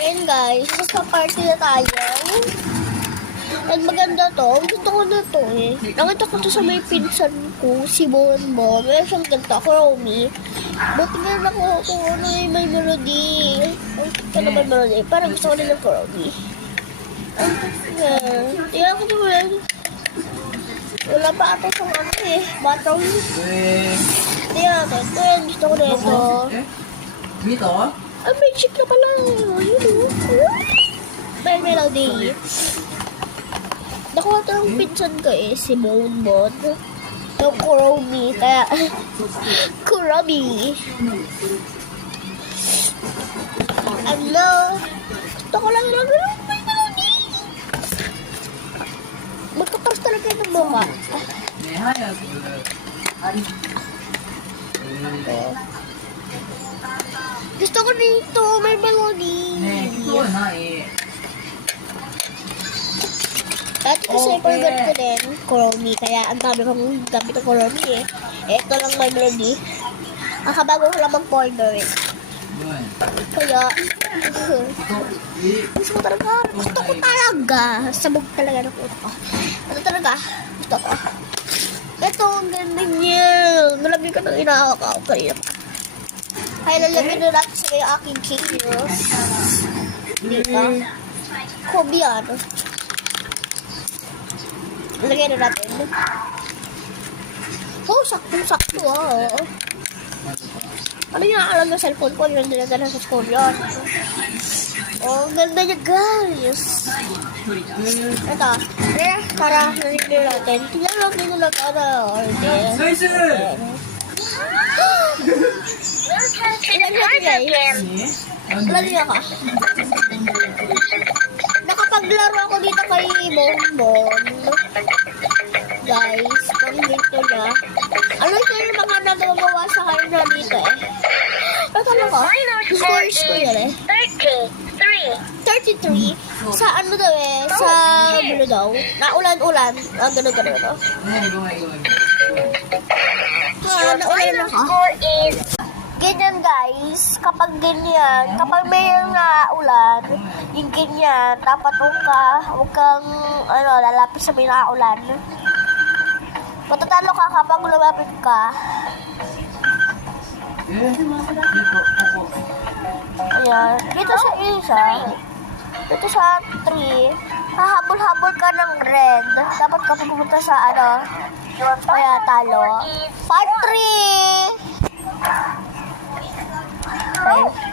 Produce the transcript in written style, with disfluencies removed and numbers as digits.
Ayun guys, sa party na tayo. At maganda to. Gusto ko na to eh. Nakita ko to sa may pinsan ko, si Bonbon. Meron siyang ganito, Chromie. Buti na lang ako kung ano yung may melody. Ano ba melody? Parang gusto ko na ng Chromie. Tingnan ko naman. Wala pa ata siyang ano eh. Batang. Tingnan natin. Ito yan. Gusto ko na ito. Dito? Ay, may chick na pala. Yun o. May melody. Nakuha ito ng pinsan ko eh. Si Bonbon. Yung Chromie. Kaya, Chromie. Ano? Gusto ko lang may melody. Magkapars talaga ng mukha. Gusto ko dito, may melody. At kasi favorite ko din, Chromie. Kaya ang dami kong gamit ng Chromie eh. Ito lang may melody. Ang kabago ko lang mag-favorite. Kaya, gusto ko talaga. Gusto ko talaga. Sabog talaga ng ulo ko. Ito talaga. Gusto ko. Ito, ang ganda niya. Malamig ka nang inahawak ako kanina pa. Kaya lalagyan na natin sa yung aking kilos. Dito. Kobe ano. Lagyan na natin. Oh, sakto-sakto ah. Ano yung nakakalang ng cellphone ko? Yung dinadala sa school yun. Oh, ganda niya guys. Ito. Para nalagyan natin. Tingnan natin yung nag-ano. Nice! Ilan natin guys? Ilan niya ka? Nakapaglaro ako dito kay Bonbon. Guys, kung dito niya. Ano yung mga nagagawa sa kanya dito eh? Ano ko? Scores ko yun eh. 33. Sa ano daw eh? Sa ano daw? Naulan-ulan. Gano'n. Naulan ako. Ganyan guys, kapag ganyan, kapag may naulan, yung ganyan, dapat huwag kang lalapit sa may naulan. Matatalo ka kapag lumapit ka. Ayan, dito sa isa, dito sa 3, hahabol-habol ka ng red. Dapat ka pupunta sa kaya talo. 5-3! Okay.